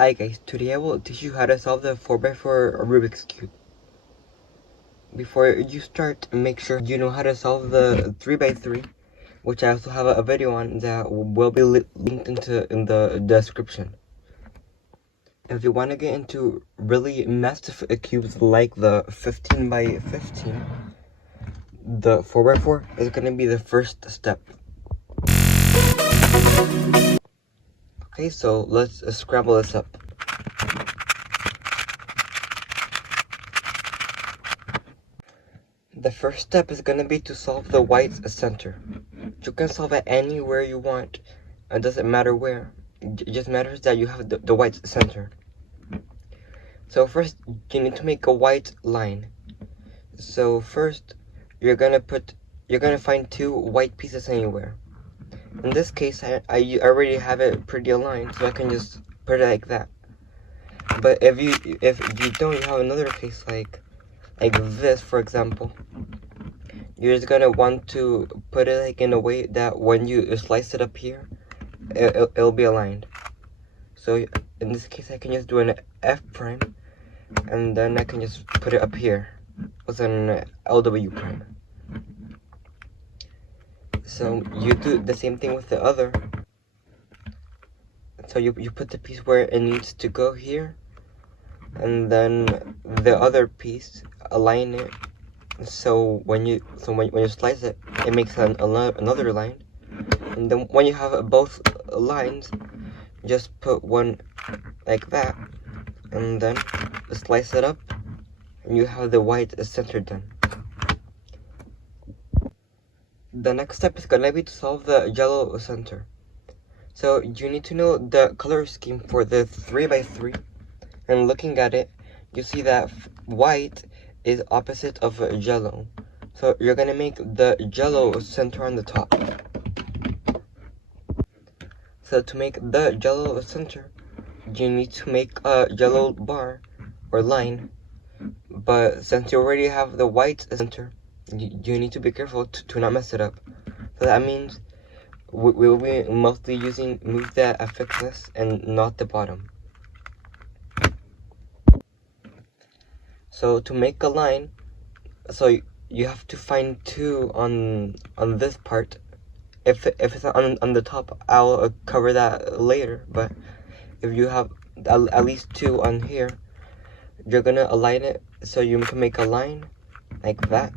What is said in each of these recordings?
Hi guys, today I will teach you how to solve the 4x4 Rubik's Cube. Before you start, make sure you know how to solve the 3x3, which I also have a video on that will be linked in the description. If you want to get into really massive cubes like the 15x15, the 4x4 is going to be the first step. Okay, so let's scramble this up. The first step is going to be to solve the white center. You can solve it anywhere you want. It doesn't matter where. It just matters that you have the white center. So first, you need to make a white line. So first, you're gonna find two white pieces anywhere. In this case, I already have it pretty aligned, so I can just put it like that. But if you don't, you have another case like this, for example. You're just gonna want to put it like in a way that when you slice it up here, it'll be aligned. So in this case, I can just do an F prime, and then I can just put it up here with an LW prime. So you do the same thing with the other. So you put the piece where it needs to go here, and then the other piece, align it. So when you slice it, it makes another line. And then when you have both lines, just put one like that, and then slice it up, and you have the white center done. The next step is gonna be to solve the yellow center. So you need to know the color scheme for the 3x3, and looking at it, you see that white is opposite of yellow. So you're gonna make the yellow center on the top. So to make the yellow center, you need to make a yellow bar or line. But since you already have the white center, you need to be careful to not mess it up. So that means we will be mostly move that affects this and not the bottom. So to make a line, so you have to find two on this part. If it's on the top, I'll cover that later. But if you have at least two on here, you're gonna align it so you can make a line like that.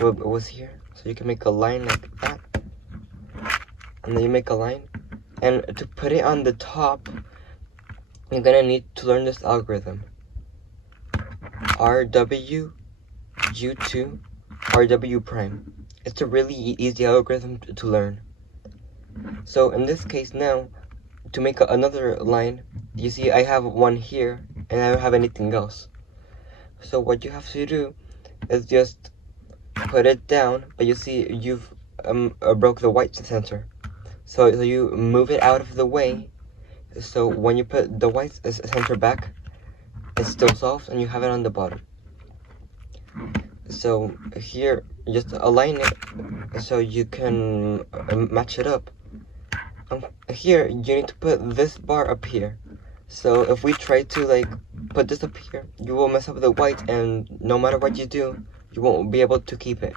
It was here, so you can make a line like that, and then you make a line. And to put it on the top, you're gonna need to learn this algorithm: RW, U2, RW prime. It's a really easy algorithm to learn. So in this case now, to make another line, you see I have one here, and I don't have anything else. So what you have to do is just put it down, but you see you've broke the white center. So you move it out of the way, so when you put the white center back, it's still soft and you have it on the bottom. So here, just align it so you can match it up. Here, you need to put this bar up here. So if we try to like put this up here, you will mess up the white, and no matter what you do, you won't be able to keep it.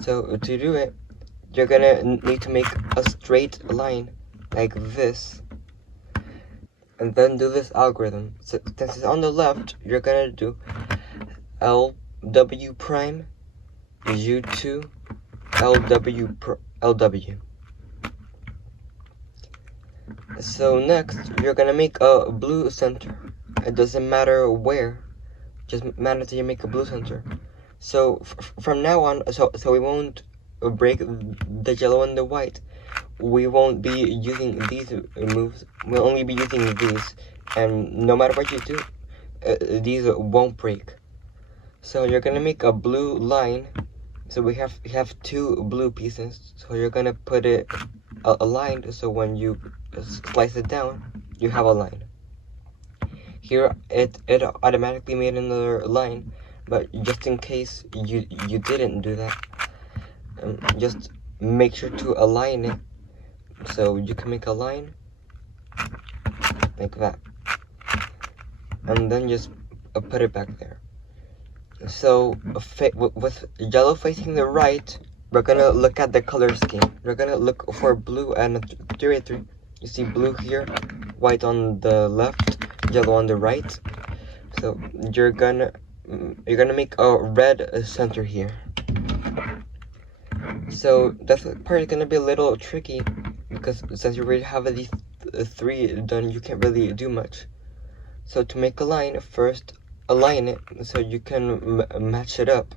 So to do it, you're gonna need to make a straight line like this, and then do this algorithm. So since it's on the left, you're gonna do LW prime, U2, LW. So next, you're gonna make a blue center. It doesn't matter where, just matters that you make a blue center. So from now on, so we won't break the yellow and the white. We won't be using these moves. We'll only be using these, and no matter what you do, these won't break. So you're gonna make a blue line. So we have two blue pieces. So you're gonna put it aligned, so when you slice it down, you have a line. Here it automatically made another line, but just in case you didn't do that, just make sure to align it so you can make a line like that, and then just put it back there. So with yellow facing the right, we're gonna look at the color scheme. We're gonna look for blue and 383. You see blue here, white on the left, yellow on the right. So you're gonna make a red center here. So that part is gonna be a little tricky because since you already have these three done, you can't really do much. So to make a line, first align it so you can match it up.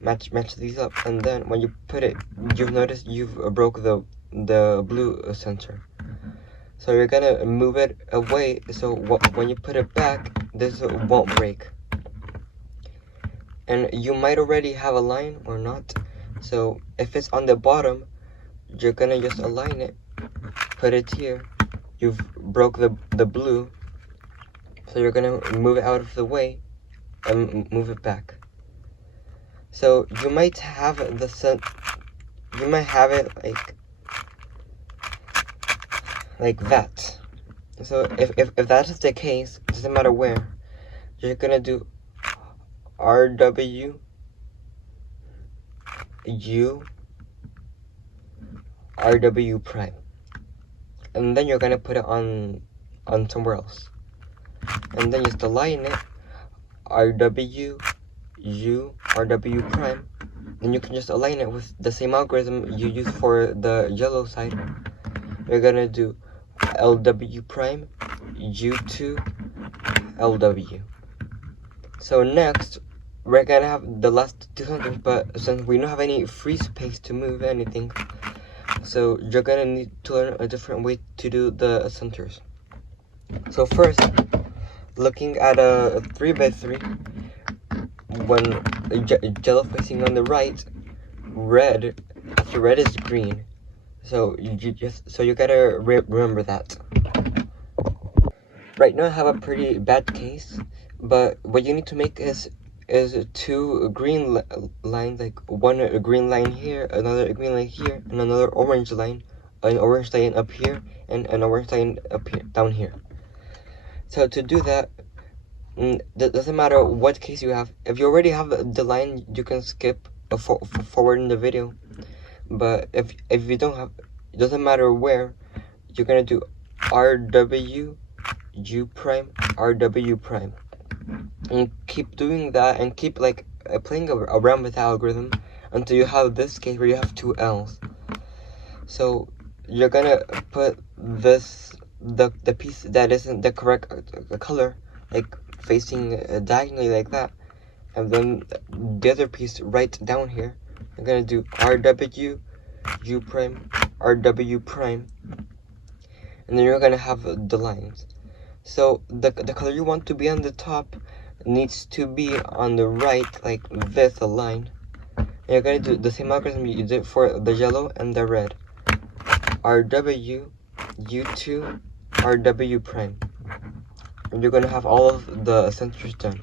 Match these up, and then when you put it, you've noticed you've broke the blue center. So you're gonna move it away so when you put it back, this won't break. And you might already have a line or not. So if it's on the bottom, you're gonna just align it, put it here. You've broke the blue, so you're gonna move it out of the way and move it back. So you might have it like that. So if that is the case, it doesn't matter where, you're gonna do RW U RW prime, and then you're gonna put it on somewhere else, and then just align it RW U RW prime. Then you can just align it with the same algorithm you use for the yellow side. You're gonna do LW prime U2 LW. So next we're gonna have the last two centers, but since we don't have any free space to move anything, so you're gonna need to learn a different way to do the centers. So first, looking at a 3x3, when yellow facing on the right, red is green. So you gotta remember that. Right now I have a pretty bad case, but what you need to make is two green lines, like one green line here, another green line here, and another orange line, an orange line up here, and an orange line up here, down here. So to do that, it doesn't matter what case you have. If you already have the line, you can skip forward in the video. But if you don't have, it doesn't matter where, you're gonna do RW U prime RW prime, and keep doing that, and keep like playing around with the algorithm until you have this case where you have two L's. So you're gonna put the piece that isn't the correct color, like facing diagonally like that, and then the other piece right down here, you're gonna do RW U prime RW prime, and then you're gonna have the lines. So the color you want to be on the top needs to be on the right, like this, a line. And you're gonna do the same algorithm you did for the yellow and the red. RW U2 RW prime. And you're gonna have all of the centers done.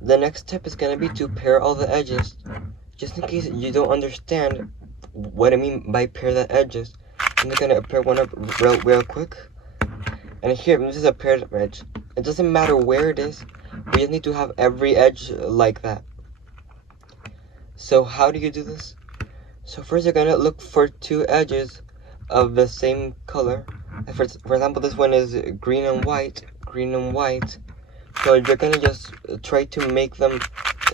The next step is gonna be to pair all the edges. Just in case you don't understand what I mean by pair the edges, I'm just gonna pair one up real quick. And here, this is a paired edge. It doesn't matter where it is, we just need to have every edge like that. So how do you do this? So first you're gonna look for two edges of the same color. For example, this one is green and white. So you're gonna just try to make them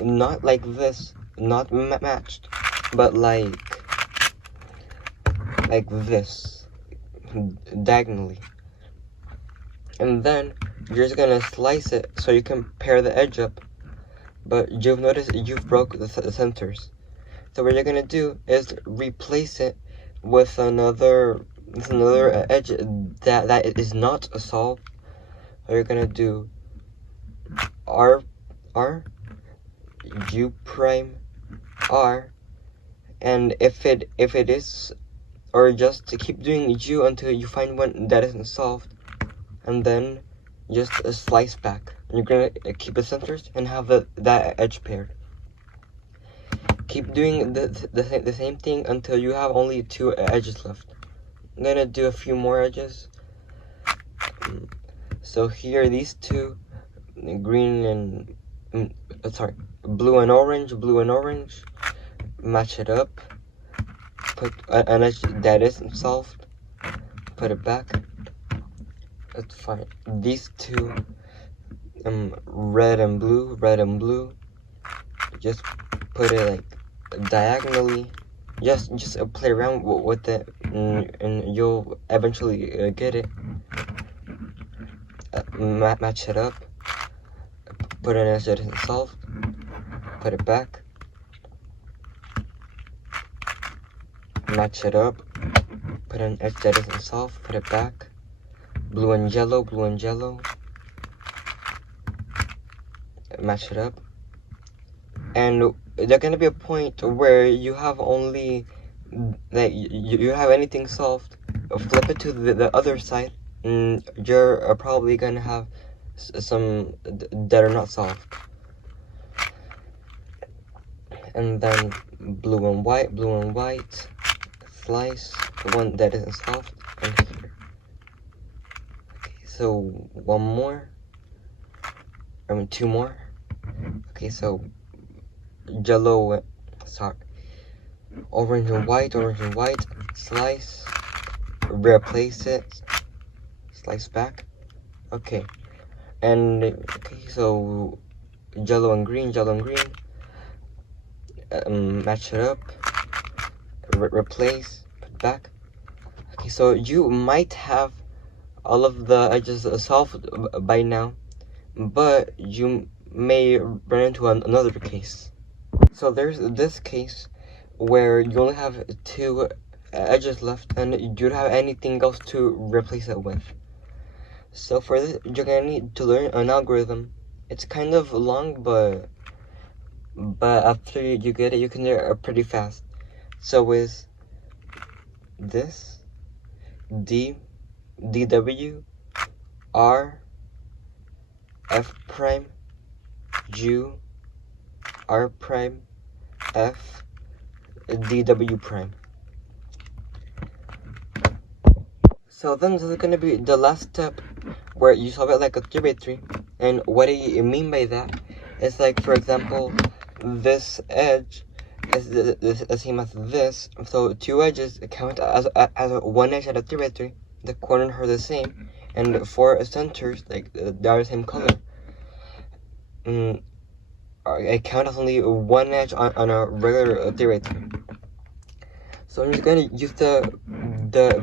not like this, not matched, but like this, diagonally. And then you're just gonna slice it so you can pair the edge up, but you've noticed you've broke the centers. So what you're gonna do is replace it with another edge that is not solved. So you're gonna do R U prime R, and if it is, or just to keep doing U until you find one that isn't solved, and then just slice back. You're gonna keep the centers and have that edge paired. Keep doing the same thing until you have only two edges left. I'm gonna do a few more edges. So here, these two, green and blue and orange, match it up, put an edge that isn't solved, put it back. That's fine. These two, red and blue, just put it like diagonally. Just play around with it, and you'll eventually get it. Match it up, put an edge that isn't solved, put it back, match it up, put an edge that isn't solved, put it back, blue and yellow, match it up. And there's gonna be a point where you have only, like, you have anything solved, flip it to the other side, and you're probably gonna have some that are not solved. And then blue and white, slice one that isn't solved, and here. Okay, so one more, two more. Okay, so orange and white, slice, replace it, slice back. Okay, and okay, so yellow and green, match it up, replace, put back. Okay, so you might have all of the edges solved by now, but you may run into another case. So there's this case where you only have two edges left and you don't have anything else to replace it with. So for this, you're gonna need to learn an algorithm. It's kind of long, but after you get it, you can do it pretty fast. So with this, DW, R, F prime, U, R prime, F, DW prime. So then this is going to be the last step where you solve it like a 3x3. And what I mean by that is, like, for example, this edge is the same as this. So two edges count as one edge at a 3x3. The corners are the same. And four centers, like, they are the same color. I count as only one edge on a regular 3x3. So I'm just going to use the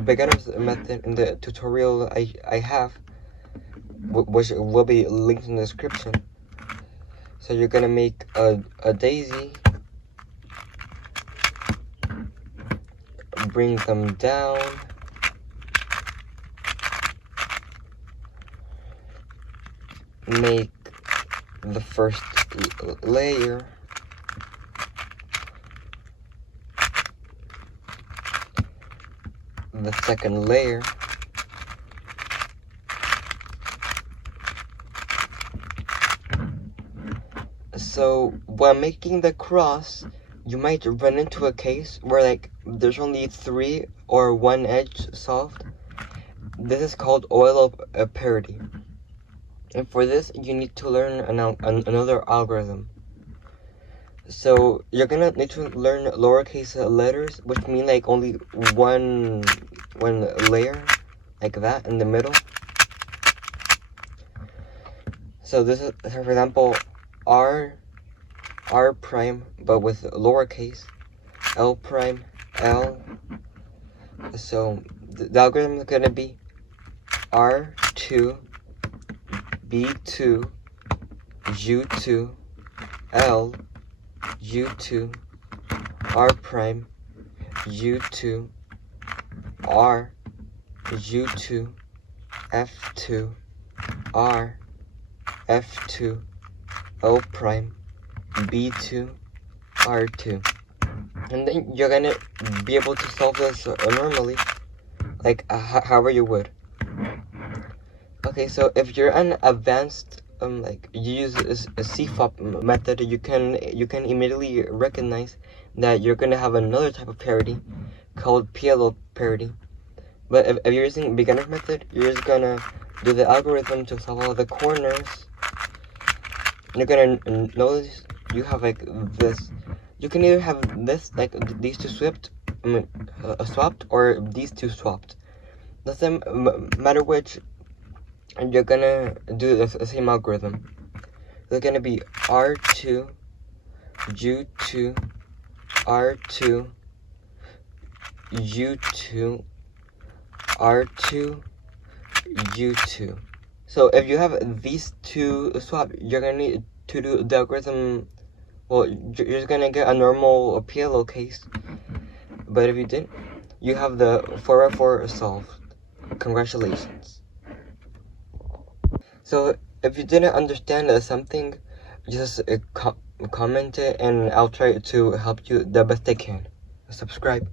beginner's method in the tutorial I have, which will be linked in the description. So you're going to make a daisy, bring them down, make the first layer, the second layer, so when making the cross, you might run into a case where, like, there's only 3 or 1 edge solved. This is called oil of parity. And for this, you need to learn another algorithm. So you're gonna need to learn lowercase letters, which mean, like, only one layer, like that, in the middle. So this is, for example, R prime, but with lowercase, L prime, L. So the algorithm is gonna be R2, B2, U2, L, U2, R prime, U2, R, U2, F2, R, F2, O prime, B2, R2. And then you're gonna be able to solve this normally, like however you would. Okay, so if you're an advanced, like, you use a CFOP method, you can immediately recognize that you're gonna have another type of parity called PLO parity. But if you're using beginner's method, you're just gonna do the algorithm to solve all the corners, you're gonna notice you have like this. You can either have this, like these two swapped, swapped, or these two swapped. Doesn't matter which, you're gonna do the same algorithm. They're gonna be R2, U2, R2, U2, R2, U2. So if you have these two swapped, you're gonna need to do the algorithm. Well, you're just gonna get a normal PLO case. But if you didn't, you have the 4x4 solved. Congratulations. So if you didn't understand something, just comment it and I'll try to help you the best I can. Subscribe.